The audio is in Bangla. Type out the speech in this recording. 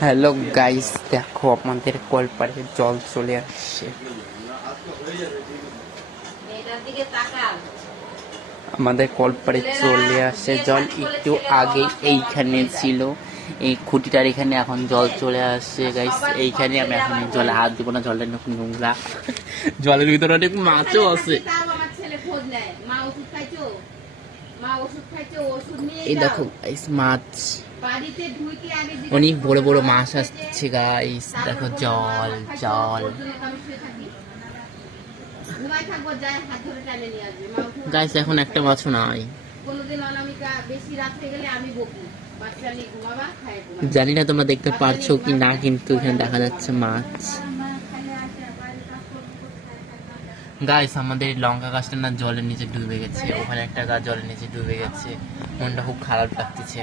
হ্যালো গাইস, দেখো আমাদের কলপাড়ে জল চলে আসছে। আমাদের কলপাড়ে চলে আসছে জল। একটু আগে এইখানে ছিল, এই খুঁটিটার এখানে এখন জল চলে আসছে গাইস। এইখানে আমি এখন জলে হাত দিব না, জলটা এখন নোংরা। জলের ভিতরে অনেক মাছও আছে। এই দেখো গাইস, মাছ অনেক বড় বড় মাছ আসছে গাইস। দেখো জল জল গাইস, এখন একটা মাছও নাই। জানি না তোমরা দেখতে পারছো কি না, কিন্তু এখানে দেখা যাচ্ছে মাছ। গাইস, আমাদের লঙ্কা গাছটা না জলের নিচে ডুবে গেছে। ওখানে একটা গাছ জলের নিচে ডুবে গেছে। মনটা খুব খারাপ লাগতেছে।